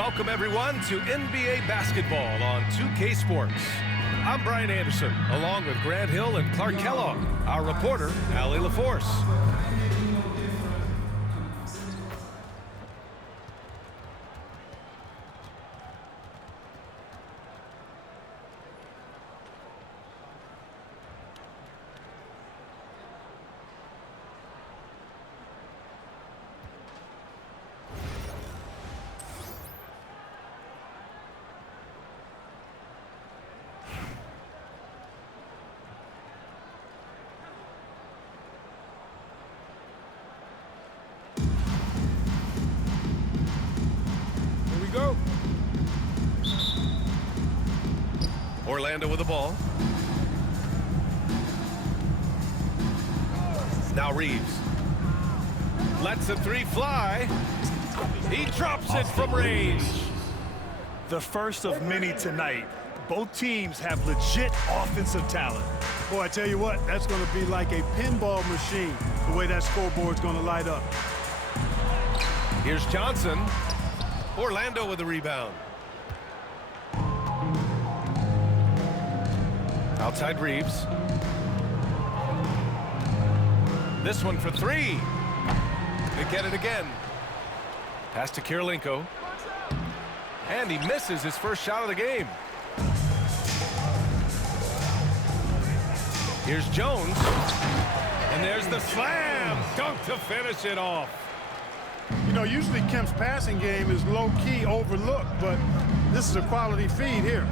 Welcome, everyone, to NBA basketball on 2K Sports. I'm Brian Anderson, along with Grant Hill and Clark Kellogg, our reporter, Allie LaForce. Go. Orlando with the ball. Now Reeves. Lets the three fly. He drops it from range. The first of many tonight. Both teams have legit offensive talent. Boy, I tell you what, that's going to be like a pinball machine, the way that scoreboard's going to light up. Here's Johnson. Orlando with the rebound. Outside Reeves. This one for three. They get it again. Pass to Kirilenko. And he misses his first shot of the game. Here's Jones. And there's the slam. Dunk to finish it off. You know, usually Kemp's passing game is low-key overlooked, but this is a quality feed here.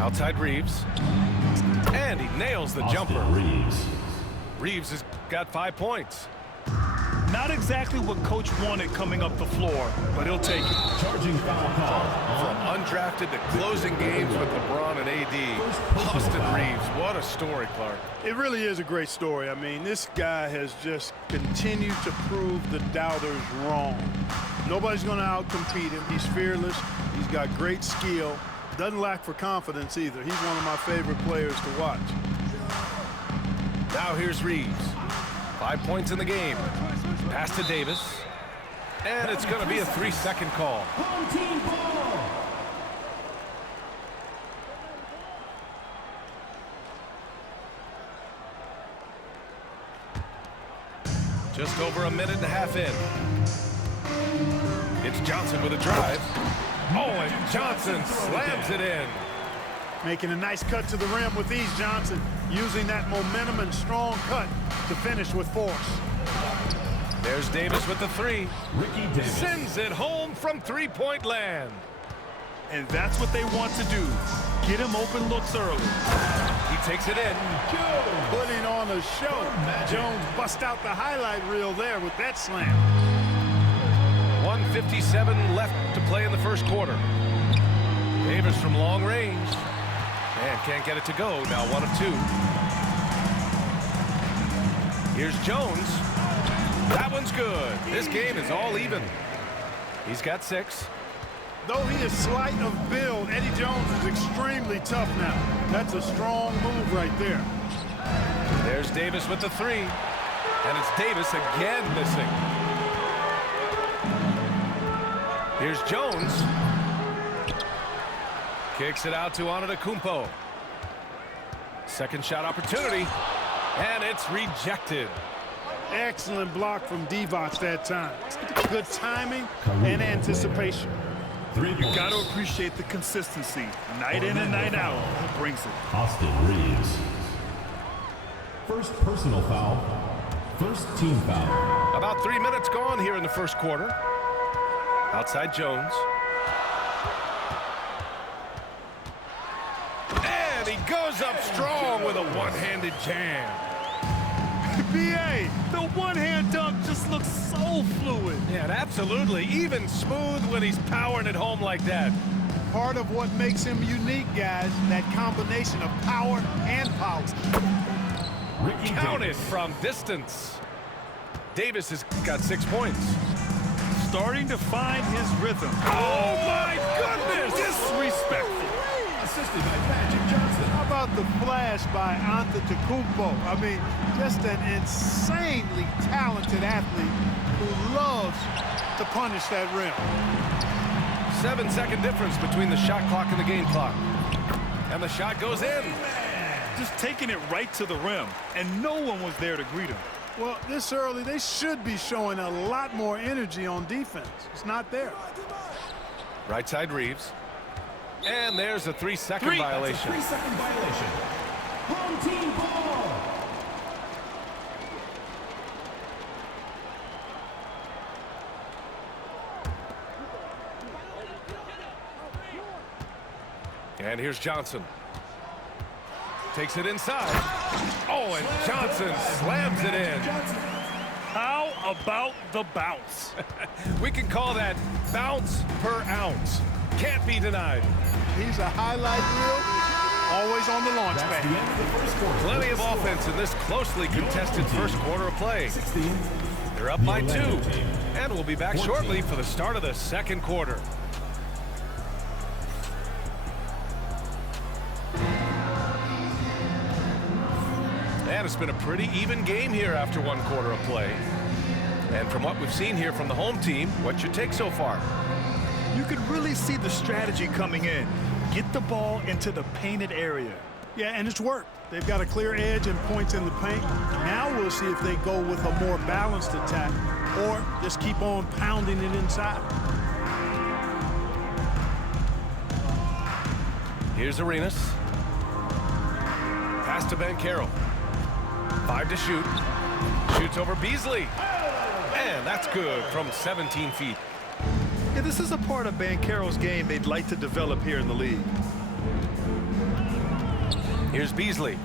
Outside Reeves. And he nails the jumper. Reeves has got 5 points. Not exactly what coach wanted coming up the floor, but he'll take it. Charging foul call. From undrafted to closing games with LeBron and AD. Austin Reeves, what a story, Clark. It really is a great story. I mean, this guy has just continued to prove the doubters wrong. Nobody's going to outcompete him. He's fearless. He's got great skill. Doesn't lack for confidence either. He's one of my favorite players to watch. Now here's Reeves. 5 points in the game. Pass to Davis. And it's going to be a 3-second call. Just over a minute and a half in. It's Johnson with a drive. Oh, and Johnson slams it in. Making a nice cut to the rim with ease, Johnson. Using that momentum and strong cut to finish with force. There's Davis with the three. Ricky Davis sends it home from three-point land. And that's what they want to do. Get him open looks early. He takes it in. Putting on a show. Jones bust out the highlight reel there with that slam. 1:57 left to play in the first quarter. Davis from long range. And can't get it to go. Now 1 of 2. Here's Jones. That one's good. This game is all even. He's got 6. Though he is slight of build, Eddie Jones is extremely tough now. That's a strong move right there. There's Davis with the 3. And it's Davis again missing. Here's Jones. Kicks it out to Antetokounmpo. Second shot opportunity. And it's rejected. Excellent block from Divac that time. Good timing and anticipation. You got to appreciate the consistency. Night in and night out. He brings it. Austin Reeves. First personal foul. First team foul. About 3 minutes gone here in the first quarter. Outside Jones. And he goes up strong with a one-handed jam. B.A., the one-hand dunk just looks so fluid. Yeah, absolutely. Even smooth when he's powering it home like that. Part of what makes him unique, guys, that combination of power and power. Count it from distance. Davis has got 6 points. Starting to find his rhythm. Oh, my goodness! Disrespectful. assisted by Magic Johnson. How about the flash by Antetokounmpo? I mean, just an insanely talented athlete who loves to punish that rim. 7-second difference between the shot clock and the game clock. And the shot goes in. Just taking it right to the rim, and no one was there to greet him. Well, this early, they should be showing a lot more energy on defense. It's not there. Right side Reeves. And there's a 3-second violation. That's a 3-second violation. Home team ball. And here's Johnson. Takes it inside. Oh, and Johnson slams it in. How about the bounce? We can call that bounce per ounce. Can't be denied. He's a highlight reel, always on the launch That's the pad. end of the first quarter. Plenty of offense in this closely contested first quarter of play. 16. They're up by 2. The Orlando team. And we'll be back 14. shortly for the start of the second quarter. And it's been a pretty even game here after 1 quarter of play. And from what we've seen here from the home team, what's your take so far? You could really see the strategy coming in. Get the ball into the painted area. Yeah, and it's worked. They've got a clear edge and points in the paint. Now we'll see if they go with a more balanced attack or just keep on pounding it inside. Here's Arenas. Pass to Banchero. 5 to shoot. Shoots over Beasley. And that's good from 17 feet. Yeah, this is a part of Banchero's game they'd like to develop here in the league. Here's Beasley.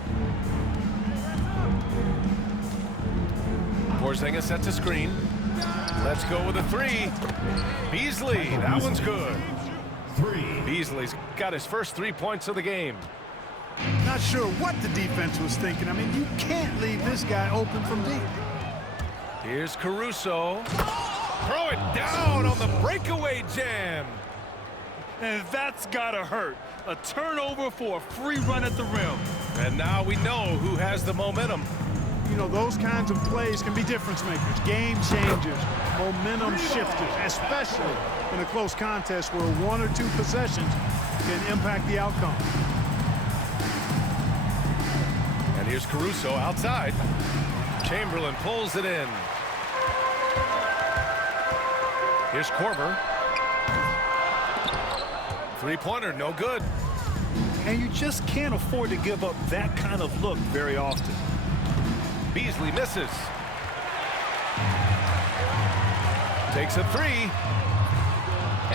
Porzingis sets a screen. Let's go with a 3. Beasley, that one's good. 3. Beasley's got his first 3 points of the game. Not sure what the defense was thinking. I mean, you can't leave this guy open from deep. Here's Caruso. Throw it down on the breakaway jam. And that's gotta hurt. A turnover for a free run at the rim. And now we know who has the momentum. You know, those kinds of plays can be difference makers, game changers, momentum shifters, especially in a close contest where 1 or 2 possessions can impact the outcome. And here's Caruso outside. Chamberlain pulls it in. Here's Korver. 3-pointer, no good. And you just can't afford to give up that kind of look very often. Beasley misses. Takes a 3.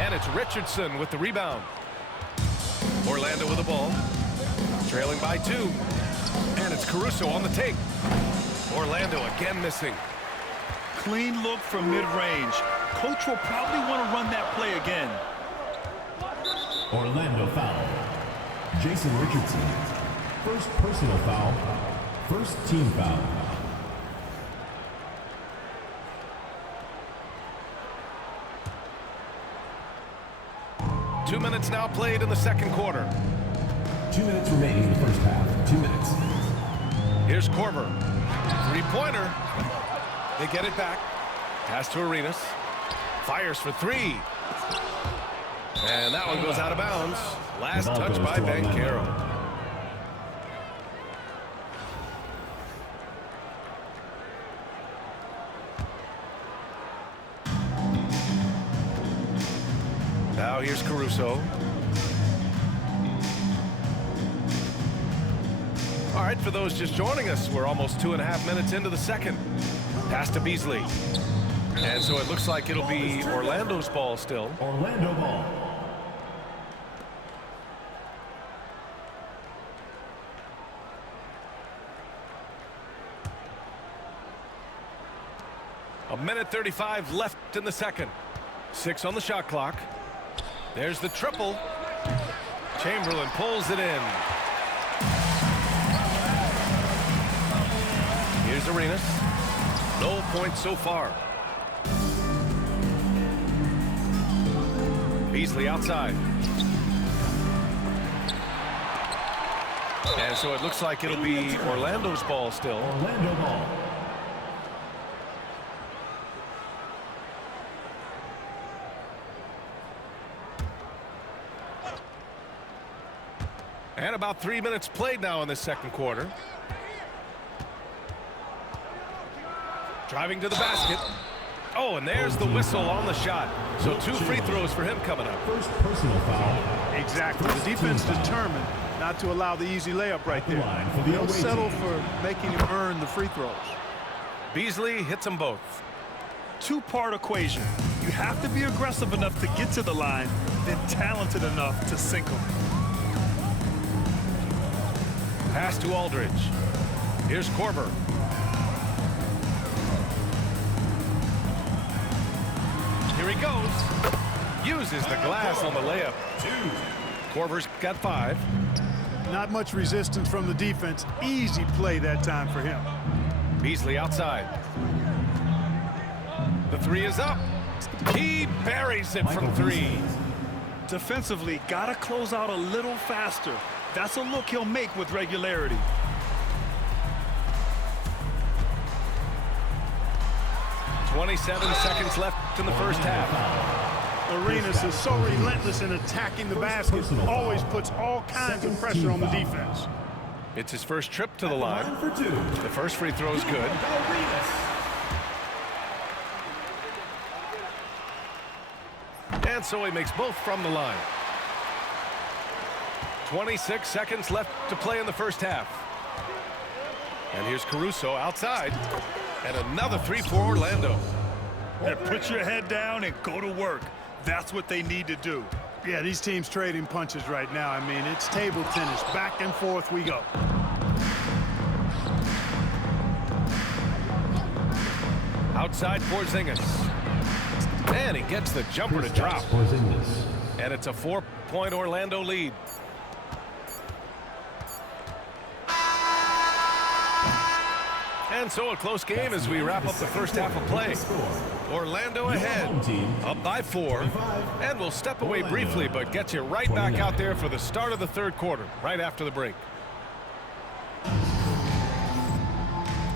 And it's Richardson with the rebound. Orlando with the ball. Trailing by 2. And it's Caruso on the take. Orlando again missing. Clean look from mid-range. Coach will probably want to run that play again. Orlando foul. Jason Richardson. First personal foul. First team foul. Two minutes now played in the second quarter. 2 minutes remaining in the first half. 2 minutes. Here's Korver. 3-pointer. They get it back. Pass to Arenas. Fires for 3. And that one goes out of bounds. Last Ball touch goes by to Banchero. Orlando. Now here's Caruso. All right, for those just joining us, we're almost 2.5 minutes into the second. Pass to Beasley. And so it looks like it'll be Orlando's ball still. Orlando ball. A minute 35 left in the second. 6 on the shot clock. There's the triple. Chamberlain pulls it in. Here's Arenas. No points so far. Beasley outside. And so it looks like it'll be Orlando's ball still. Orlando ball. And about 3 minutes played now in the second quarter. Driving to the basket. Oh, and there's the whistle on the shot. So 2 free throws for him coming up. First personal foul. Exactly. The defense determined not to allow the easy layup right there. They'll settle for making him earn the free throws. Beasley hits them both. Two-part equation. You have to be aggressive enough to get to the line, then talented enough to sink them. Pass to Aldridge. Here's Korver. Here he goes. Uses the glass on the layup. Korver's got 5. Not much resistance from the defense. Easy play that time for him. Beasley outside. The 3 is up. He buries it from 3. Defensively, gotta close out a little faster. That's a look he'll make with regularity. "27 seconds left in the first half. Arenas is so relentless in attacking the basket. Always puts all kinds of pressure on the defense. It's his first trip to the line. For 2. The first free throw is good. And so he makes both from the line. 26 seconds left to play in the first half. And here's Caruso outside. And another 3 for Orlando. Yeah, put your head down and go to work. That's what they need to do. Yeah, these teams trading punches right now. I mean, it's table tennis. Back and forth we go. Outside Porzingis. And he gets the jumper to drop. And it's a 4-point Orlando lead. And so a close game as we wrap up the first half of play. Orlando ahead, up by 4. And we'll step away briefly, but get you right back out there for the start of the third quarter, right after the break.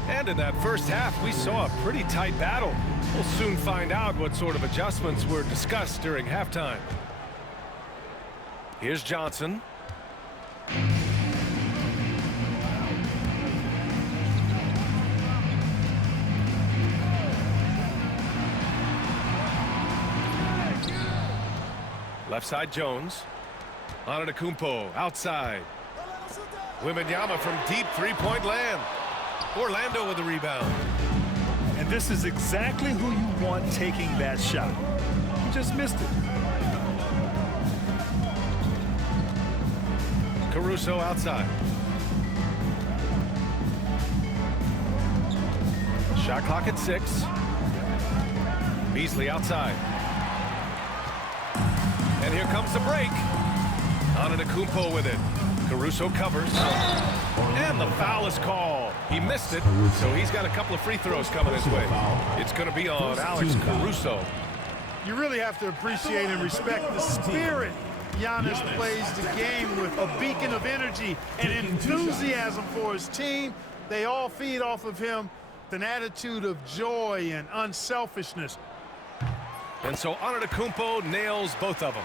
And in that first half, we saw a pretty tight battle. We'll soon find out what sort of adjustments were discussed during halftime. Here's Johnson. Left side Jones. Antetokounmpo outside. Wembanyama from deep 3-point land. Orlando with the rebound. And this is exactly who you want taking that shot. You just missed it. Caruso outside. Shot clock at 6. Beasley outside. And here comes the break. Antetokounmpo with it. Caruso covers. And the foul is called. He missed it, so he's got a couple of free throws coming his way. It's going to be on Alex Caruso. You really have to appreciate and respect the spirit Giannis plays the game with. A beacon of energy and enthusiasm for his team. They all feed off of him with an attitude of joy and unselfishness. And so Antetokounmpo nails both of them.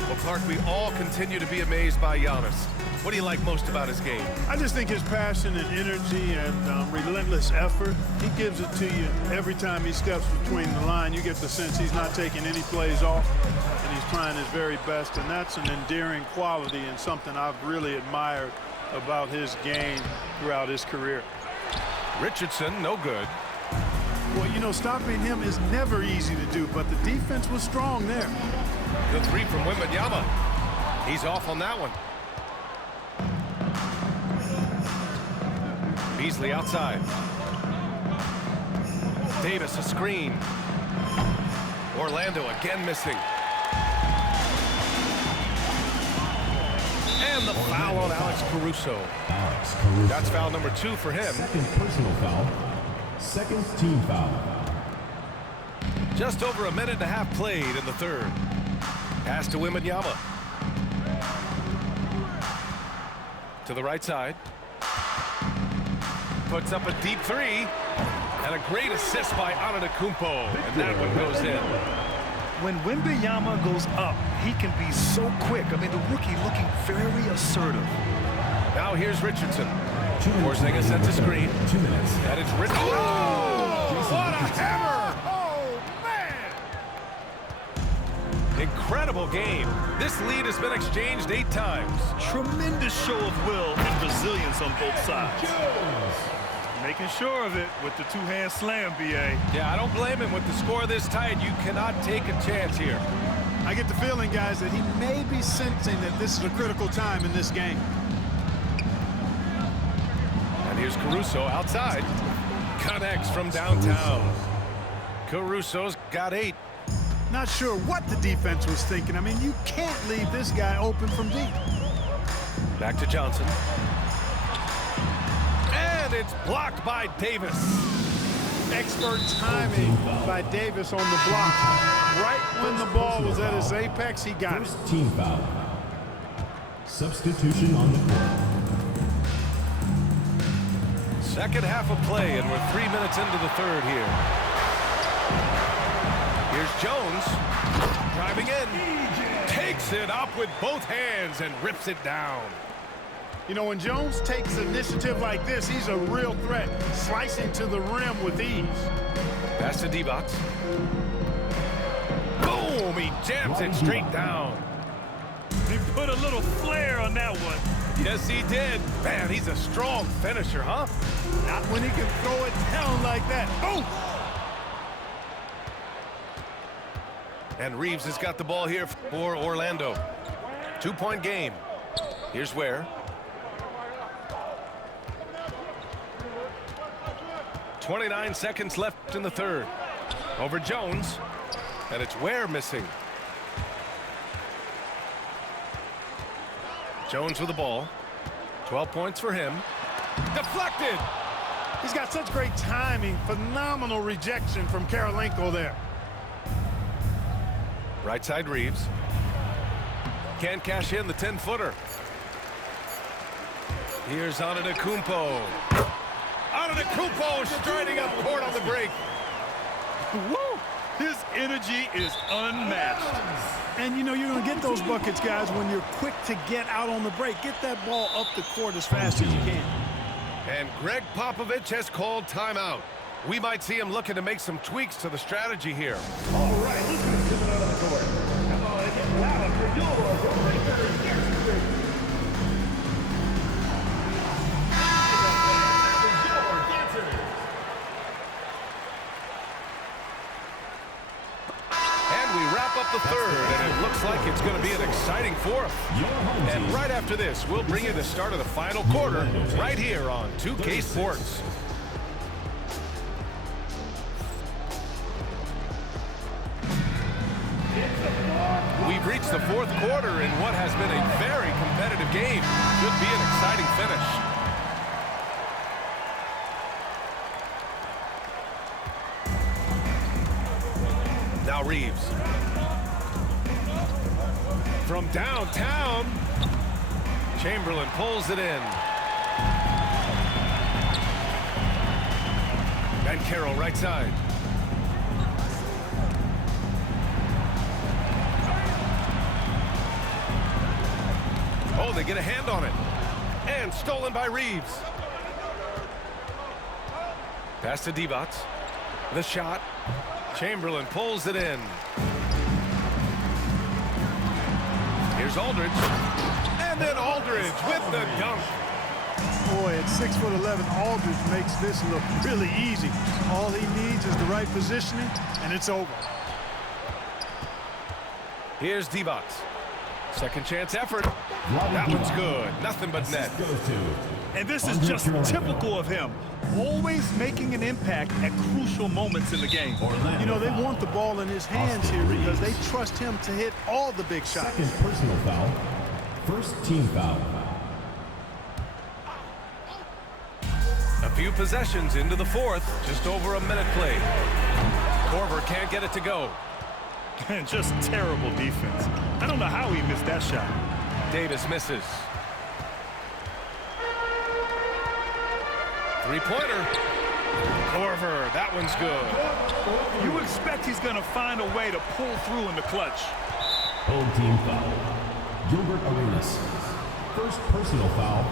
Well, Clark, we all continue to be amazed by Giannis. What do you like most about his game? I just think his passion and energy and relentless effort, he gives it to you every time he steps between the line. You get the sense he's not taking any plays off, and he's trying his very best, and that's an endearing quality and something I've really admired about his game throughout his career. Richardson, no good. Well, you know, stopping him is never easy to do, but the defense was strong there. The 3 from Wembanyama. He's off on that one. Beasley outside. Davis a screen. Orlando again missing. And the foul on Alex Caruso. That's foul number 2 for him. Second personal foul. Second team foul. Just over a minute and a half played in the third. Pass to Wembanyama. To the right side. Puts up a deep three. And a great assist by Antetokounmpo. And that one goes in. When Wembanyama goes up, he can be so quick. I mean, the rookie looking very assertive. Now here's Richardson. Porzingis sets a screen. 2 minutes. And it's Richardson. Oh, what a hammer! Oh, man! Incredible game. This lead has been exchanged 8 times. Tremendous show of will and resilience on both sides. Making sure of it with the two-hand slam, B.A. Yeah, I don't blame him. With the score this tight, you cannot take a chance here. I get the feeling, guys, that he may be sensing that this is a critical time in this game. And here's Caruso outside. Connects from downtown. Caruso's got 8. Not sure what the defense was thinking. I mean, you can't leave this guy open from deep. Back to Johnson. And it's blocked by Davis. Expert timing by Davis on the block. Right when the ball was at its apex, he got it. First team foul. Substitution on the court. Second half of play, and we're 3 minutes into the third here. Here's Jones. Driving in. Takes it up with both hands and rips it down. You know, when Jones takes initiative like this, he's a real threat, slicing to the rim with ease. Pass to D-Box. Boom! He jams it straight down. He put a little flair on that one. Yes, he did. Man, he's a strong finisher, huh? Not when he can throw it down like that. Boom! And Reeves has got the ball here for Orlando. 2-point game. Here's Ware. 29 seconds left in the third. Over Jones. And it's Ware missing. Jones with the ball. 12 points for him. Deflected. He's got such great timing. Phenomenal rejection from Karolinko there. Right side Reeves. Can't cash in the 10-footer. Here's Antetokounmpo. Antetokounmpo striding up court on the break. Woo! His energy is unmatched. And, you know, you're going to get those buckets, guys, when you're quick to get out on the break. Get that ball up the court as fast as you can. And Greg Popovich has called timeout. We might see him looking to make some tweaks to the strategy here. All right, let's get it out of the court. Come on, get loud for your breakers. Up the third, and it looks like it's going to be an exciting fourth. And right after this, we'll bring you the start of the final quarter right here on 2K Sports. We've reached the fourth quarter in what has been a very competitive game. Should be an exciting finish. Now Reeves. From downtown, Chamberlain pulls it in. Ben Carroll right side. Oh, they get a hand on it. And stolen by Reeves. Pass to D-Bots. The shot. Chamberlain pulls it in. Here's Aldridge. And then Aldridge with the dunk. Boy, at 6'11", Aldridge makes this look really easy. All he needs is the right positioning, and it's over. Here's Divac. Second chance effort. That one's good. Nothing but net. And this is just typical of him. Always making an impact at crucial moments in the game. You know, they want the ball in his hands here because they trust him to hit all the big shots. Second personal foul. First team foul. A few possessions into the fourth. Just over a minute played. Korver can't get it to go. And just terrible defense. I don't know how he missed that shot. Davis misses. Three-pointer. Corver, that one's good. You expect he's going to find a way to pull through in the clutch. Home team foul. Gilbert Arenas. First personal foul.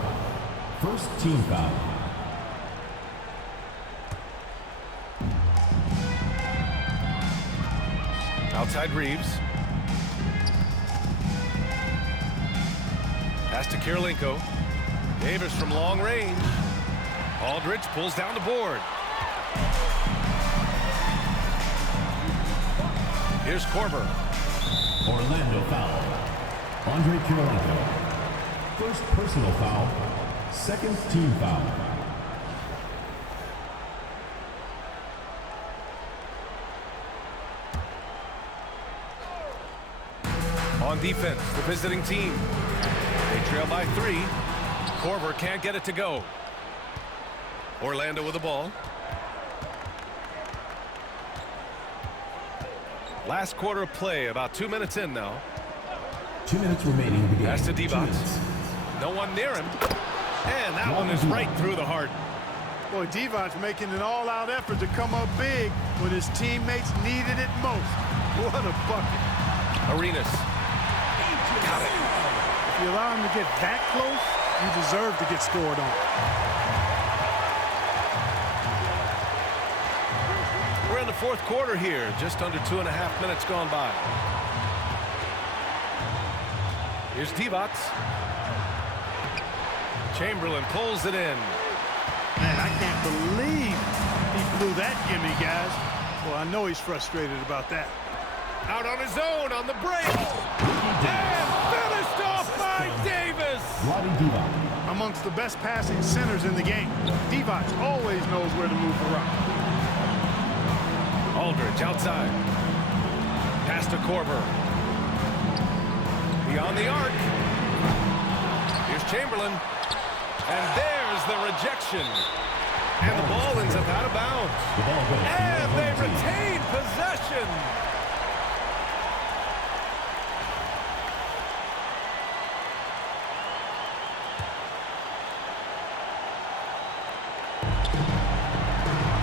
First team foul. Outside Reeves. Pass to Kirilenko. Davis from long range. Aldridge pulls down the board. Here's Korver. Orlando foul. Andre Kirilenko. First personal foul. Second team foul. On defense, the visiting team. They trail by 3. Korver can't get it to go. Orlando with the ball. Last quarter of play, about 2 minutes in now. 2 minutes remaining in the game. Pass to Divac. No one near him. And that one is right through the heart. Boy, Divac's making an all-out effort to come up big when his teammates needed it most. What a bucket. Arenas. Got it. If you allow him to get that close, you deserve to get scored on. We're in the fourth quarter here. Just under 2.5 minutes gone by. Here's Divac. Chamberlain pulls it in. Man, I can't believe he blew that gimme, guys. Well, I know he's frustrated about that. Out on his own on the break. And finished off by Davis. Roddy Divac. Amongst the best passing centers in the game, Divac always knows where to move the rock. Aldridge outside. Pass to Korver. Beyond the arc. Here's Chamberlain. And there's the rejection. And the ball ends up out of bounds. And they retain possession.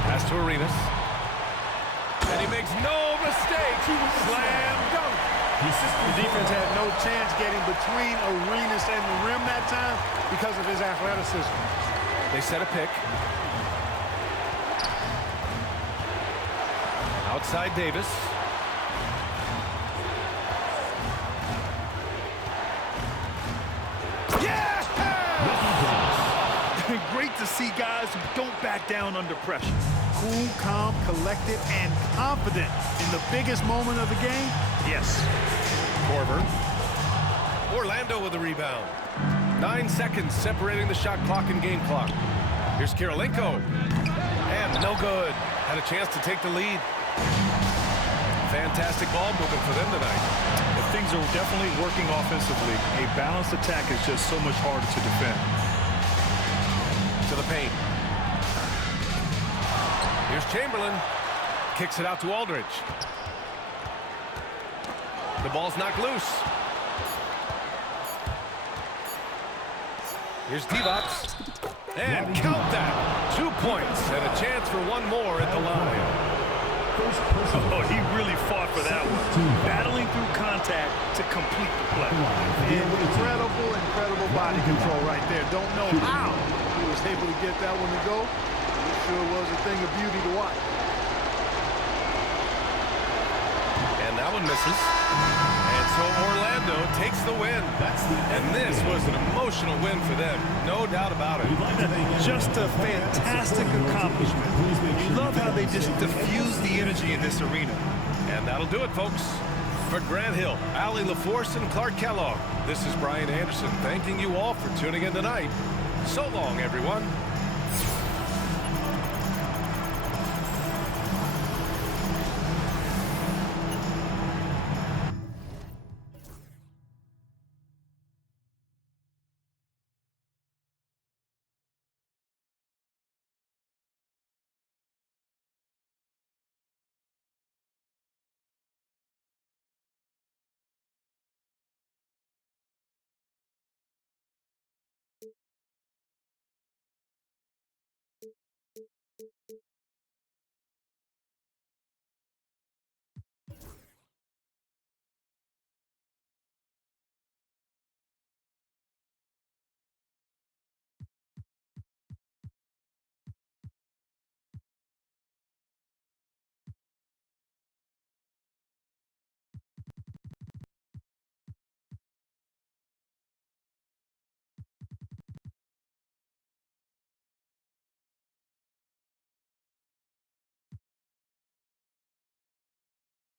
Pass to Arenas. And he makes no mistake. Slam dunk. The defense had no chance getting between Arenas and the rim that time because of his athleticism. They set a pick. Outside Davis. Yeah! Great to see guys who don't back down under pressure. Cool, calm, collected, and confident in the biggest moment of the game. Yes. Korver. Orlando with the rebound. 9 seconds separating the shot clock and game clock. Here's Kirilenko. And no good. Had a chance to take the lead. Fantastic ball movement for them tonight. If things are definitely working offensively, a balanced attack is just so much harder to defend. To the paint. Here's Chamberlain. Kicks it out to Aldridge. The ball's knocked loose. Here's Divac. And count that. 2 points and a chance for one more at the line. Oh, he really fought for that one. Battling through contact to complete the play. Incredible body control right there. Don't know how he was able to get that one to go. It sure was a thing of beauty to watch. And that one misses. And so Orlando takes the win. And this was an emotional win for them. No doubt about it. Just a fantastic accomplishment. You love how they just diffuse the energy in this arena. And that'll do it, folks. For Grant Hill, Allie LaForce, and Clark Kellogg, this is Brian Anderson thanking you all for tuning in tonight. So long, everyone.